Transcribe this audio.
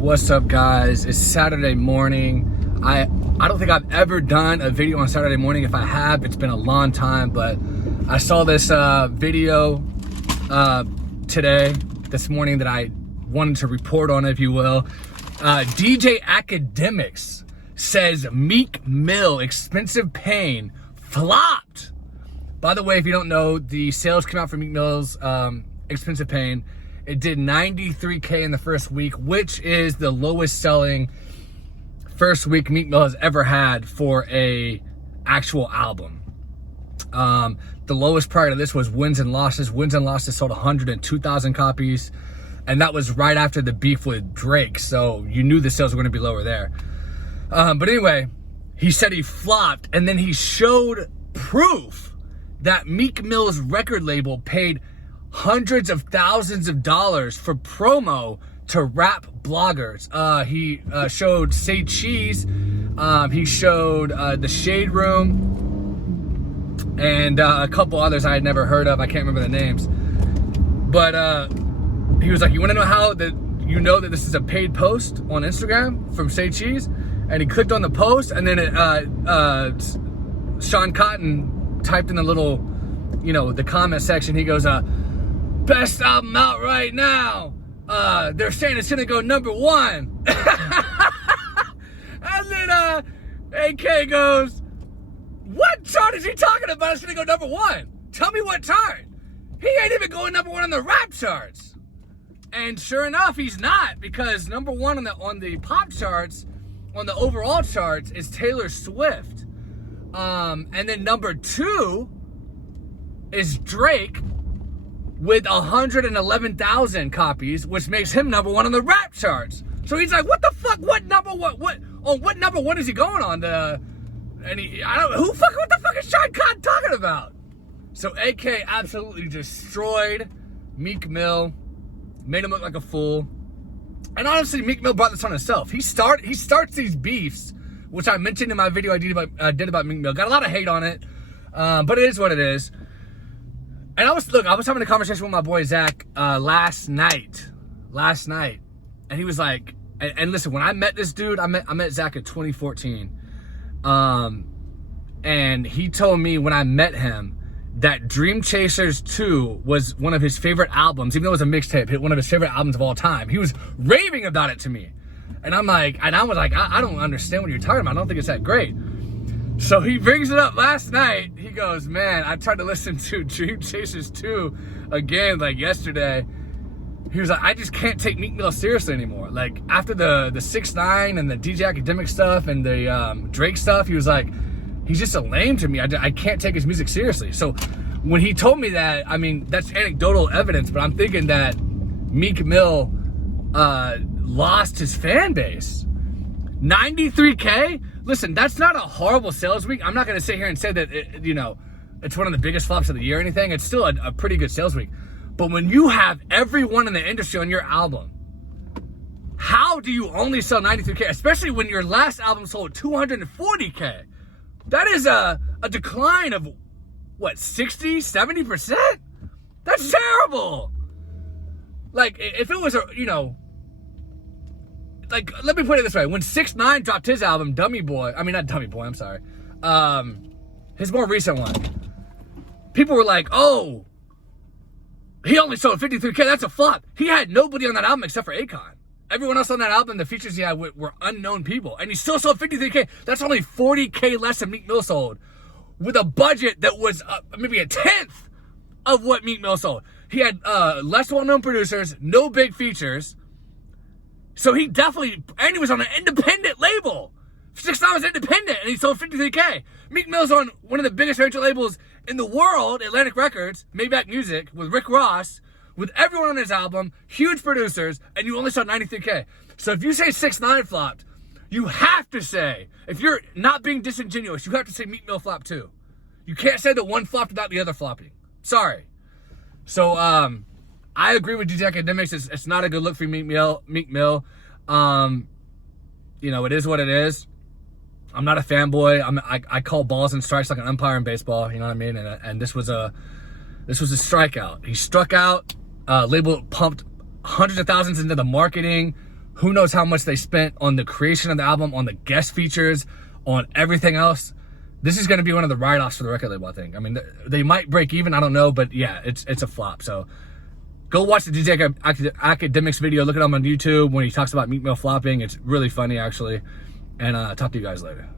What's up, guys? It's Saturday morning. I don't think I've ever done a video on Saturday morning. If I have, it's been a long time, but I saw this video this morning that I wanted to report on, if you will. DJ Akademiks says Meek Mill Expensive Pain flopped. By the way, if you don't know, the sales came out for Meek Mill's Expensive Pain. It did $93K in the first week, which is the lowest selling first week Meek Mill has ever had for a actual album. The lowest prior to this was Wins and Losses. Wins and Losses sold 102,000 copies, and that was right after the beef with Drake, so you knew the sales were going to be lower there. But anyway, he said he flopped, and then he showed proof that Meek Mill's record label paid hundreds of thousands of dollars for promo to rap bloggers. He showed Say Cheese, he showed The Shade Room, and a couple others I had never heard of. I can't remember the names. But he was like, you want to know how you know that this is a paid post on Instagram from Say Cheese? And he clicked on the post, and then Sean Cotton typed in the little, the comment section. He goes, best album out right now. They're saying it's gonna go #1. And then AK goes, what chart is he talking about? It's gonna go #1. Tell me what chart. He ain't even going #1 on the rap charts. And sure enough, he's not, because #1 on the pop charts, on the overall charts, is Taylor Swift. And then #2 is Drake with 111,000 copies, which makes him #1 on the rap charts. So he's like, what the fuck? What #1 is he going on? What the fuck is Sean Cotton talking about? So AK absolutely destroyed Meek Mill, made him look like a fool. And honestly, Meek Mill brought this on himself. He starts these beefs, which I mentioned in my video I did about Meek Mill. Got a lot of hate on it, but it is what it is. And I was having a conversation with my boy Zach last night, and he was like, and listen, when I met this dude, I met Zach in 2014, and he told me when I met him that Dream Chasers 2 was one of his favorite albums, even though it was a mixtape, one of his favorite albums of all time. He was raving about it to me, and I was like, I don't understand what you're talking about. I don't think it's that great. So he brings it up last night. He goes, man, I tried to listen to Dream Chasers 2 again, like yesterday. He was like, I just can't take Meek Mill seriously anymore. Like, after the 6ix9ine and the DJ Akademiks stuff and the Drake stuff, he was like, he's just a lame to me. I can't take his music seriously. So when he told me that, I mean, that's anecdotal evidence, but I'm thinking that Meek Mill lost his fan base. 93K? Listen, that's not a horrible sales week. I'm not going to sit here and say that, it's one of the biggest flops of the year or anything. It's still a pretty good sales week. But when you have everyone in the industry on your album, how do you only sell 93K? Especially when your last album sold 240K. That is a decline of, what, 60, 70%? That's terrible. Like, if it was like, let me put it this way. When 6ix9ine dropped his album, his more recent one, people were like, oh, he only sold 53K, that's a flop. He had nobody on that album except for Akon. Everyone else on that album, the features he had were unknown people. And he still sold 53K. That's only 40K less than Meek Mill sold, with a budget that was maybe a 10th of what Meek Mill sold. He had less well-known producers, no big features. So he definitely, and he was on an independent label. 6ix9ine was independent, and he sold 53K. Meek Mill's on one of the biggest record labels in the world, Atlantic Records, Maybach Music, with Rick Ross, with everyone on his album, huge producers, and you only sold 93K. So if you say 6ix9ine flopped, you have to say, if you're not being disingenuous, you have to say Meek Mill flopped too. You can't say that one flopped without the other flopping. Sorry. So, I agree with DJ Akademiks. It's not a good look for Meek Mill. It is what it is. I'm not a fanboy. I call balls and strikes like an umpire in baseball. You know what I mean? And this was a strikeout. He struck out. Label pumped hundreds of thousands into the marketing. Who knows how much they spent on the creation of the album, on the guest features, on everything else. This is going to be one of the write-offs for the record label, I think. I mean, they might break even, I don't know, but yeah, it's a flop. So go watch the DJ Akademiks video. Look at him on YouTube when he talks about Meek Mill flopping. It's really funny, actually. And talk to you guys later.